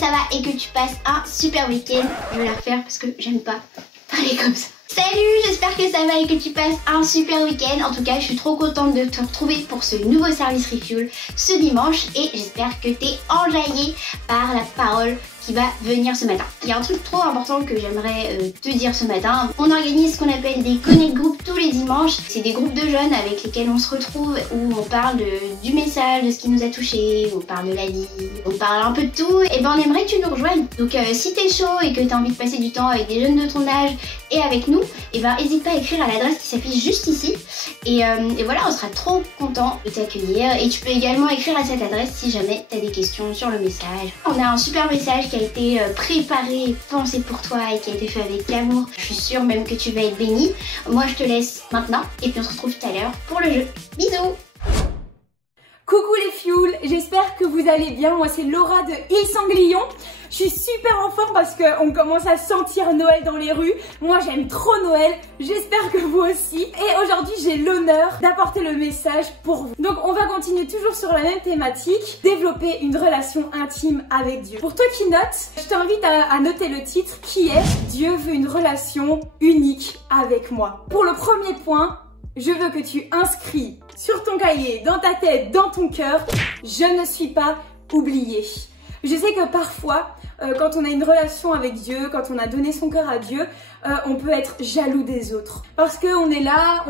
ça va et que tu passes un super week-end. Je vais la refaire parce que j'aime pas parler comme ça. Salut, j'espère que ça va et que tu passes un super week-end. En tout cas, je suis trop contente de te retrouver pour ce nouveau service Refuel ce dimanche et j'espère que t'es enjaillé par la parole qui va venir ce matin. Il y a un truc trop important que j'aimerais te dire ce matin. On organise ce qu'on appelle des connect groups tous les dimanches. C'est des groupes de jeunes avec lesquels on se retrouve où on parle du message, de ce qui nous a touché, on parle de la vie, on parle un peu de tout. Et ben on aimerait que tu nous rejoignes. Donc si t'es chaud et que t'as envie de passer du temps avec des jeunes de ton âge et avec nous, et ben n'hésite pas à écrire à l'adresse qui s'affiche juste ici. Et voilà, on sera trop content de t'accueillir. Et tu peux également écrire à cette adresse si jamais t'as des questions sur le message. On a un super message qui a été préparé et pensé pour toi et qui a été fait avec amour. Je suis sûre même que tu vas être béni. Moi je te laisse maintenant et puis on se retrouve tout à l'heure pour le jeu. Bisous. Coucou les Fuel, j'espère que vous allez bien. Moi c'est Laura de Il Sanglion. Je suis super en forme parce qu'on commence à sentir Noël dans les rues. Moi j'aime trop Noël, j'espère que vous aussi. Et aujourd'hui j'ai l'honneur d'apporter le message pour vous. Donc on va continuer toujours sur la même thématique, développer une relation intime avec Dieu. Pour toi qui notes, je t'invite à noter le titre qui est Dieu veut une relation unique avec moi. Pour le premier point, je veux que tu inscris sur ton cahier, dans ta tête, dans ton cœur, je ne suis pas oubliée. Je sais que parfois, quand on a une relation avec Dieu, quand on a donné son cœur à Dieu, on peut être jaloux des autres. Parce qu'on est là,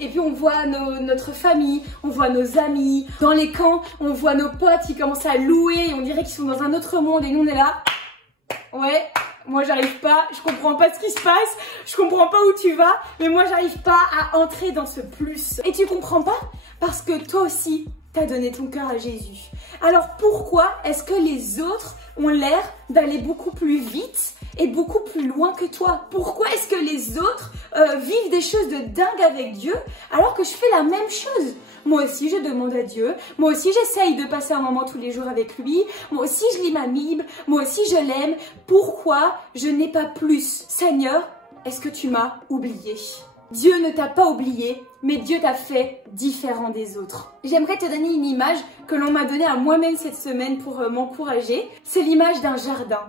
et puis on voit notre famille, on voit nos amis. Dans les camps, on voit nos potes qui commencent à louer, et on dirait qu'ils sont dans un autre monde, et nous on est là. Ouais, moi j'arrive pas, je comprends pas ce qui se passe, je comprends pas où tu vas, mais moi j'arrive pas à entrer dans ce plus. Et tu comprends pas? Parce que toi aussi, t'as donné ton cœur à Jésus. Alors pourquoi est-ce que les autres ont l'air d'aller beaucoup plus vite et beaucoup plus loin que toi? Pourquoi est-ce que les autres vivent des choses de dingue avec Dieu alors que je fais la même chose? Moi aussi je demande à Dieu, moi aussi j'essaye de passer un moment tous les jours avec lui, moi aussi je lis ma Bible, moi aussi je l'aime. Pourquoi je n'ai pas plus? Seigneur, est-ce que tu m'as oublié? Dieu ne t'a pas oublié, mais Dieu t'a fait différent des autres. J'aimerais te donner une image que l'on m'a donnée à moi-même cette semaine pour m'encourager. C'est l'image d'un jardin.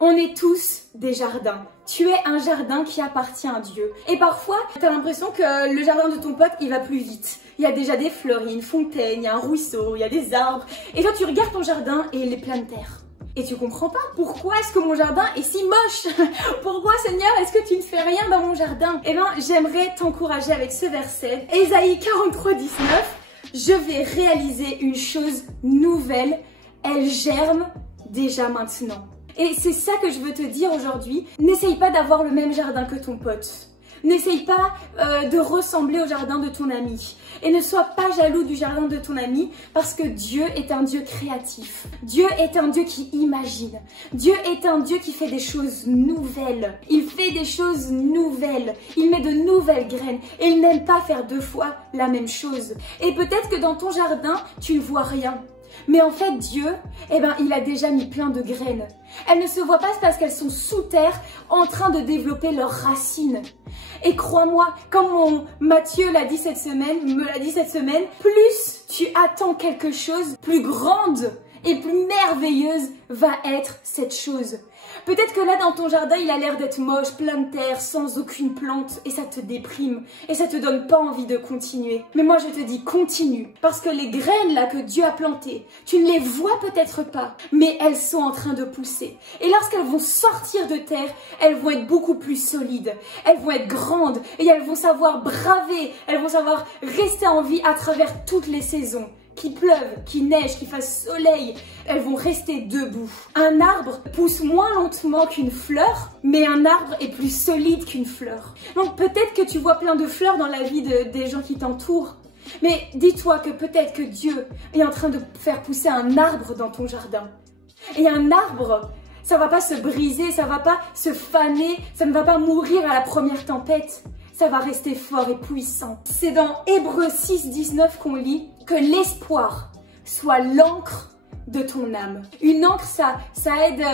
On est tous des jardins. Tu es un jardin qui appartient à Dieu. Et parfois, tu as l'impression que le jardin de ton pote, il va plus vite. Il y a déjà des fleurs, il y a une fontaine, il y a un ruisseau, il y a des arbres. Et toi, tu regardes ton jardin et il est plein de terre. Et tu comprends pas pourquoi est-ce que mon jardin est si moche? Pourquoi Seigneur est-ce que tu ne fais rien dans mon jardin? Eh bien j'aimerais t'encourager avec ce verset, Ésaïe 43, 19. Je vais réaliser une chose nouvelle, elle germe déjà maintenant. Et c'est ça que je veux te dire aujourd'hui, n'essaye pas d'avoir le même jardin que ton pote. N'essaye pas de ressembler au jardin de ton ami. Et ne sois pas jaloux du jardin de ton ami parce que Dieu est un Dieu créatif. Dieu est un Dieu qui imagine. Dieu est un Dieu qui fait des choses nouvelles. Il fait des choses nouvelles. Il met de nouvelles graines. Et il n'aime pas faire deux fois la même chose. Et peut-être que dans ton jardin, tu ne vois rien. Mais en fait, Dieu, eh ben, il a déjà mis plein de graines. Elles ne se voient pas parce qu'elles sont sous terre en train de développer leurs racines. Et crois-moi, comme Matthieu me l'a dit cette semaine, plus tu attends quelque chose, plus grande et plus merveilleuse va être cette chose. Peut-être que là dans ton jardin il a l'air d'être moche, plein de terre, sans aucune plante et ça te déprime et ça te donne pas envie de continuer. Mais moi je te dis continue parce que les graines là que Dieu a plantées, tu ne les vois peut-être pas mais elles sont en train de pousser. Et lorsqu'elles vont sortir de terre, elles vont être beaucoup plus solides, elles vont être grandes et elles vont savoir braver, elles vont savoir rester en vie à travers toutes les saisons. Qu'il pleuve, qu'il neige, qu'il fasse soleil, elles vont rester debout. Un arbre pousse moins lentement qu'une fleur, mais un arbre est plus solide qu'une fleur. Donc peut-être que tu vois plein de fleurs dans la vie des gens qui t'entourent, mais dis-toi que peut-être que Dieu est en train de faire pousser un arbre dans ton jardin. Et un arbre, ça va pas se briser, ça va pas se faner, ça ne va pas mourir à la première tempête. Ça va rester fort et puissant. C'est dans Hébreux 6, 19 qu'on lit que l'espoir soit l'encre de ton âme. Une encre, ça aide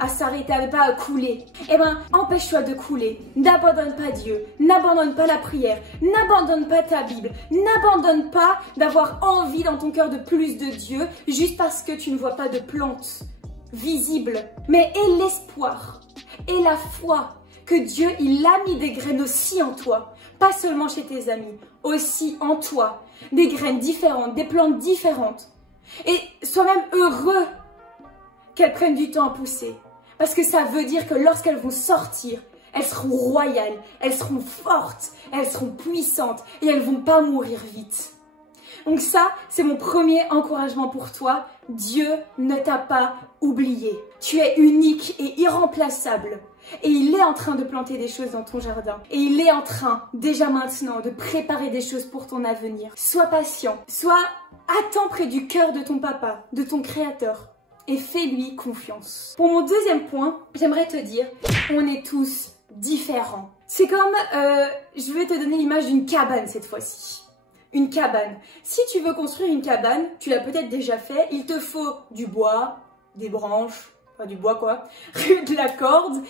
à s'arrêter, à ne pas couler. Eh ben, empêche-toi de couler. N'abandonne pas Dieu. N'abandonne pas la prière. N'abandonne pas ta Bible. N'abandonne pas d'avoir envie dans ton cœur de plus de Dieu juste parce que tu ne vois pas de plantes visible, mais aie l'espoir et la foi que Dieu, il a mis des graines aussi en toi, pas seulement chez tes amis, aussi en toi, des graines différentes, des plantes différentes. Et sois même heureux qu'elles prennent du temps à pousser, parce que ça veut dire que lorsqu'elles vont sortir, elles seront royales, elles seront fortes, elles seront puissantes et elles vont pas mourir vite. Donc ça, c'est mon premier encouragement pour toi. Dieu ne t'a pas oublié. Tu es unique et irremplaçable. Et il est en train de planter des choses dans ton jardin. Et il est en train, déjà maintenant, de préparer des choses pour ton avenir. Sois patient. Attends près du cœur de ton papa, de ton créateur. Et fais-lui confiance. Pour mon deuxième point, j'aimerais te dire, on est tous différents. C'est comme, je vais te donner l'image d'une cabane cette fois-ci. Une cabane. Si tu veux construire une cabane, tu l'as peut-être déjà fait, il te faut du bois, des branches, pas du bois quoi, de la corde,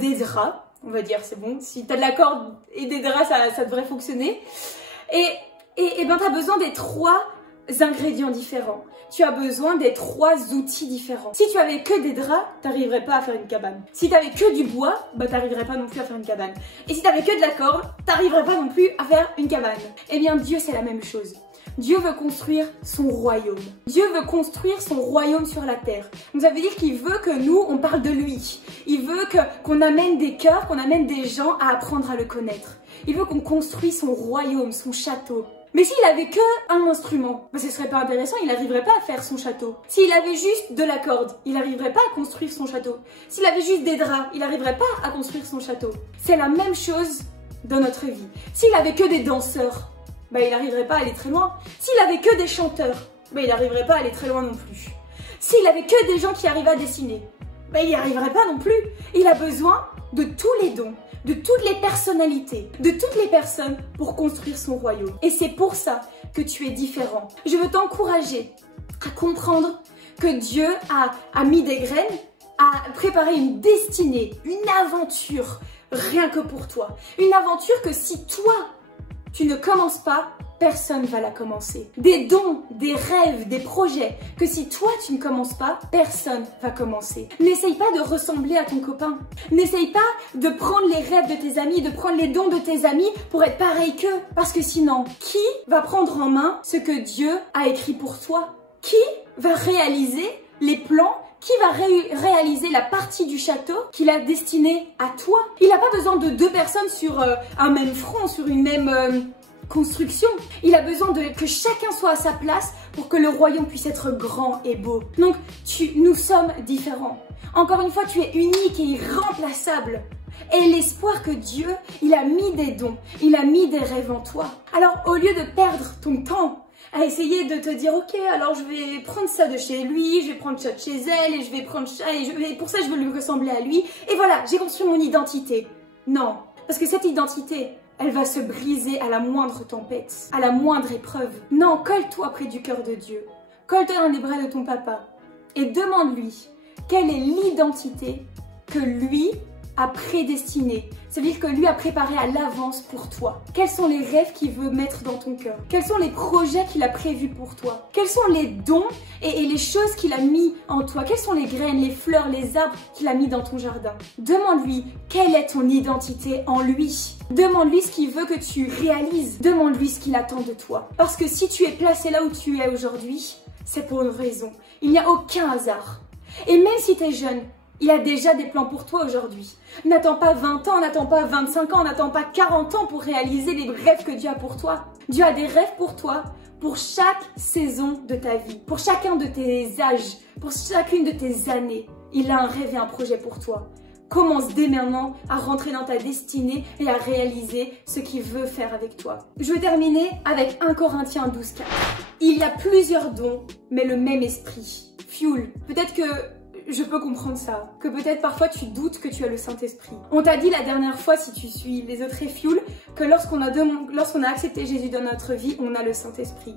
des draps, on va dire, c'est bon. Si tu as de la corde et des draps, ça devrait fonctionner. Et ben, tu as besoin des 3 ingrédients différents. Tu as besoin des 3 outils différents. Si tu avais que des draps, t'arriverais pas à faire une cabane. Si tu avais que du bois, bah t'arriverais pas non plus à faire une cabane. Et si tu avais que de la corde, t'arriverais pas non plus à faire une cabane. Eh bien Dieu, c'est la même chose. Dieu veut construire son royaume. Dieu veut construire son royaume sur la terre. Donc ça veut dire qu'il veut que nous, on parle de lui. Il veut qu'on amène des cœurs, qu'on amène des gens à apprendre à le connaître. Il veut qu'on construise son royaume, son château. Mais s'il avait que un instrument, bah, ce serait pas intéressant, il n'arriverait pas à faire son château. S'il avait juste de la corde, il n'arriverait pas à construire son château. S'il avait juste des draps, il n'arriverait pas à construire son château. C'est la même chose dans notre vie. S'il avait que des danseurs, bah, il n'arriverait pas à aller très loin. S'il avait que des chanteurs, bah, il n'arriverait pas à aller très loin non plus. S'il avait que des gens qui arrivent à dessiner, bah, il n'y arriverait pas non plus. Il a besoin de tous les dons, de toutes les personnalités, de toutes les personnes pour construire son royaume. Et c'est pour ça que tu es différent. Je veux t'encourager à comprendre que Dieu a mis des graines, a préparé une destinée, une aventure, rien que pour toi. Une aventure que si toi, tu ne commences pas, personne ne va la commencer. Des dons, des rêves, des projets que si toi tu ne commences pas, personne va commencer. N'essaye pas de ressembler à ton copain. N'essaye pas de prendre les rêves de tes amis, de prendre les dons de tes amis pour être pareil qu'eux. Parce que sinon, qui va prendre en main ce que Dieu a écrit pour toi? Qui va réaliser les plans? Qui va réaliser la partie du château qu'il a destiné à toi? Il n'a pas besoin de 2 personnes sur un même front, sur une même construction. Il a besoin que chacun soit à sa place pour que le royaume puisse être grand et beau. Donc, nous sommes différents. Encore une fois, tu es unique et irremplaçable. Et l'espoir que Dieu, il a mis des dons, il a mis des rêves en toi. Alors, au lieu de perdre ton temps à essayer de te dire, ok, alors je vais prendre ça de chez lui, je vais prendre ça de chez elle, et je vais prendre ça, et pour ça je veux lui ressembler à lui, et voilà, j'ai construit mon identité. Non, parce que cette identité, elle va se briser à la moindre tempête, à la moindre épreuve. Non, colle-toi près du cœur de Dieu, colle-toi dans les bras de ton papa, et demande-lui quelle est l'identité que lui a prédestiné. Ça veut dire que lui a préparé à l'avance pour toi. Quels sont les rêves qu'il veut mettre dans ton cœur? Quels sont les projets qu'il a prévus pour toi? Quels sont les dons et les choses qu'il a mis en toi? Quelles sont les graines, les fleurs, les arbres qu'il a mis dans ton jardin? Demande-lui quelle est ton identité en lui. Demande-lui ce qu'il veut que tu réalises. Demande-lui ce qu'il attend de toi. Parce que si tu es placé là où tu es aujourd'hui, c'est pour une raison. Il n'y a aucun hasard. Et même si tu es jeune, il a déjà des plans pour toi aujourd'hui. N'attends pas 20 ans, n'attends pas 25 ans, n'attends pas 40 ans pour réaliser les rêves que Dieu a pour toi. Dieu a des rêves pour toi, pour chaque saison de ta vie, pour chacun de tes âges, pour chacune de tes années. Il a un rêve et un projet pour toi. Commence dès maintenant à rentrer dans ta destinée et à réaliser ce qu'il veut faire avec toi. Je vais terminer avec 1 Corinthiens 12:4. Il y a plusieurs dons, mais le même esprit. Fuel. Peut-être que je peux comprendre ça, que peut-être parfois tu doutes que tu as le Saint-Esprit. On t'a dit la dernière fois, si tu suis les autres Fuel, que lorsqu'on a accepté Jésus dans notre vie, on a le Saint-Esprit.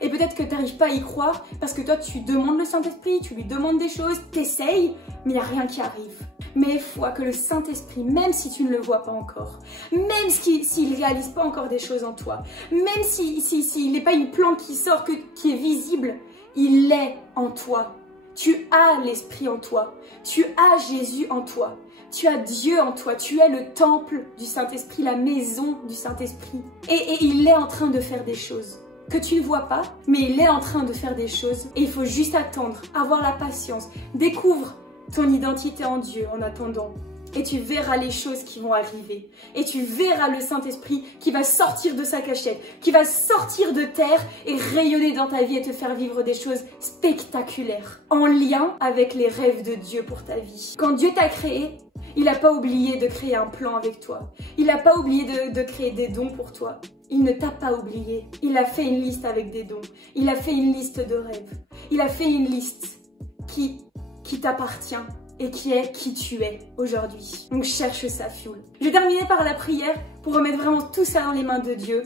Et peut-être que tu n'arrives pas à y croire parce que toi tu demandes le Saint-Esprit, tu lui demandes des choses, t'essayes, mais il n'y a rien qui arrive. Mais foi que le Saint-Esprit, même si tu ne le vois pas encore, même s'il ne réalise pas encore des choses en toi, même s'il n'est pas une plante qui sort, qui est visible, il est en toi. Tu as l'Esprit en toi. Tu as Jésus en toi. Tu as Dieu en toi. Tu es le temple du Saint-Esprit, la maison du Saint-Esprit. Et il est en train de faire des choses que tu ne vois pas, mais il est en train de faire des choses. Et il faut juste attendre, avoir la patience. Découvre ton identité en Dieu en attendant. Et tu verras les choses qui vont arriver. Et tu verras le Saint-Esprit qui va sortir de sa cachette, qui va sortir de terre et rayonner dans ta vie et te faire vivre des choses spectaculaires, en lien avec les rêves de Dieu pour ta vie. Quand Dieu t'a créé, il n'a pas oublié de créer un plan avec toi. Il n'a pas oublié de créer des dons pour toi. Il ne t'a pas oublié. Il a fait une liste avec des dons. Il a fait une liste de rêves. Il a fait une liste qui t'appartient et qui est qui tu es aujourd'hui. Donc cherche ça, Fuel. Je vais terminer par la prière pour remettre vraiment tout ça dans les mains de Dieu.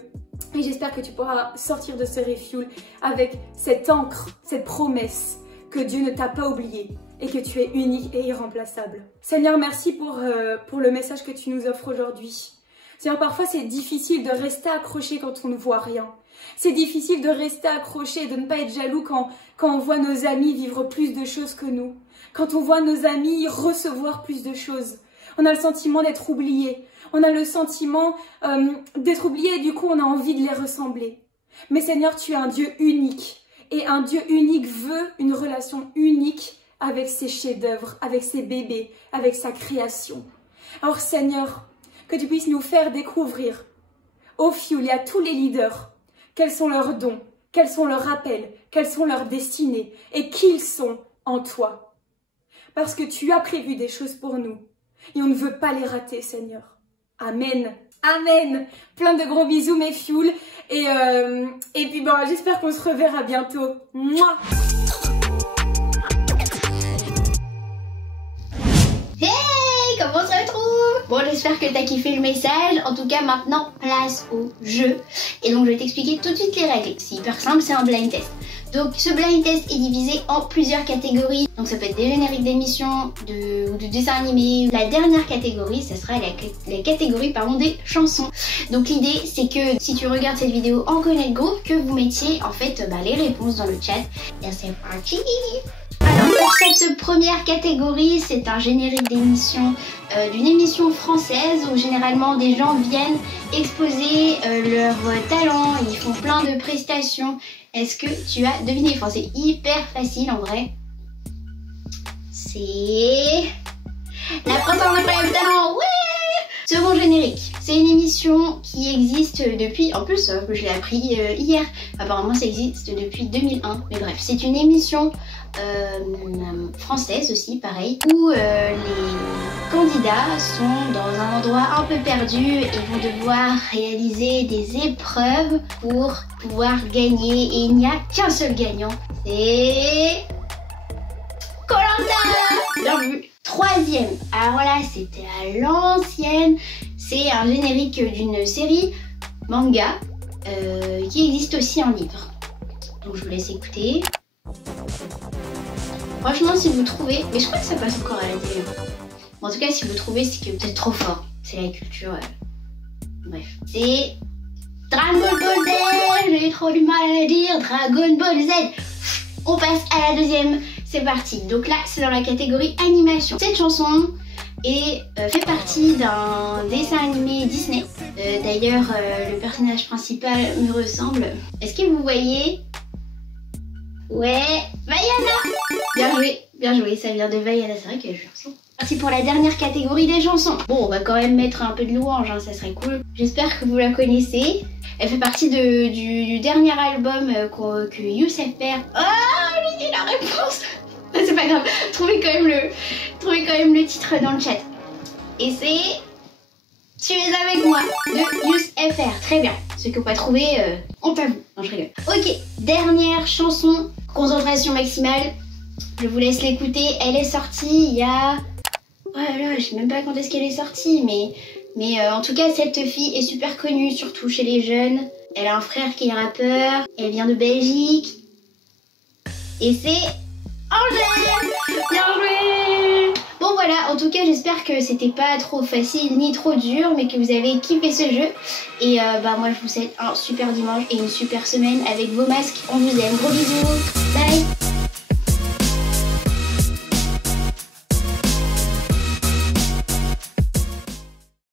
Et j'espère que tu pourras sortir de ce refuel avec cette encre, cette promesse que Dieu ne t'a pas oublié et que tu es unique et irremplaçable. Seigneur, merci pour le message que tu nous offres aujourd'hui. Seigneur, parfois c'est difficile de rester accroché quand on ne voit rien. C'est difficile de rester accroché et de ne pas être jaloux quand on voit nos amis vivre plus de choses que nous. Quand on voit nos amis recevoir plus de choses. On a le sentiment d'être oublié. On a le sentiment d'être oublié et du coup on a envie de les ressembler. Mais Seigneur, tu es un Dieu unique. Et un Dieu unique veut une relation unique avec ses chefs-d'œuvre, avec ses bébés, avec sa création. Alors Seigneur, que tu puisses nous faire découvrir au Fuel et à tous les leaders quels sont leurs dons, quels sont leurs appels, quelles sont leurs destinées et qui ils sont en toi. Parce que tu as prévu des choses pour nous et on ne veut pas les rater, Seigneur. Amen. Amen. Plein de gros bisous mes Fuel et puis bon, j'espère qu'on se reverra bientôt. Mouah. Hey, comment on se retrouve? Bon, j'espère que t'as kiffé le message. En tout cas, maintenant, place au jeu. Et donc, je vais t'expliquer tout de suite les règles. C'est hyper simple, c'est un blind test. Donc, ce blind test est divisé en plusieurs catégories. Donc, ça peut être des génériques d'émissions ou de dessins animés. La dernière catégorie, ça sera la catégorie des chansons. Donc, l'idée, c'est que si tu regardes cette vidéo en connect group, que vous mettiez en fait les réponses dans le chat. Et c'est parti! Alors pour cette première catégorie, c'est un générique d'émission d'une émission française où généralement des gens viennent exposer leur talent, ils font plein de prestations. Est-ce que tu as deviné? Enfin, c'est hyper facile en vrai. C'est la France Incroyable Talent, ouais! Second générique, c'est une émission qui existe depuis, en plus je l'ai appris hier, apparemment ça existe depuis 2001, mais bref, c'est une émission française aussi, pareil, où les candidats sont dans un endroit un peu perdu et vont devoir réaliser des épreuves pour pouvoir gagner, et il n'y a qu'un seul gagnant, c'est Koh-Lanta. Bien vu. Troisième, alors là c'était à l'ancienne, c'est un générique d'une série manga qui existe aussi en livre. Donc je vous laisse écouter. Franchement, si vous trouvez, mais je crois que ça passe encore à la télé. En tout cas, si vous trouvez, c'est que vous êtes trop fort. C'est la culture. Bref, c'est Dragon Ball Z. J'ai trop du mal à le dire. Dragon Ball Z. On passe à la deuxième. C'est parti. Donc là, c'est dans la catégorie animation. Cette chanson fait partie d'un dessin animé Disney. D'ailleurs, le personnage principal me ressemble. Est-ce que vous voyez? Ouais, Vaiana. Bien joué, ça vient de Vaiana, c'est vrai qu'elle est chanson. Parti pour la dernière catégorie des chansons. Bon, on va quand même mettre un peu de louange, hein, ça serait cool. J'espère que vous la connaissez. Elle fait partie du dernier album que Youssef Père. Ah, j'ai dit la réponse. C'est pas grave, trouvez quand même le titre dans le chat. Et c'est Tu es avec moi de Youssef Père. Très bien. Ceux qui n'ont pas trouvé, on t'avoue. Non, je rigole. Ok, dernière chanson. Concentration maximale. Je vous laisse l'écouter. Elle est sortie il y a... Oh là là, je sais même pas quand est-ce qu'elle est sortie, mais en tout cas, cette fille est super connue, surtout chez les jeunes. Elle a un frère qui est rappeur. Elle vient de Belgique. Et c'est Angèle. Bien joué. Bon voilà, en tout cas, j'espère que c'était pas trop facile ni trop dur, mais que vous avez kiffé ce jeu. Et moi, je vous souhaite un super dimanche et une super semaine avec vos masques. On vous aime. Gros bisous.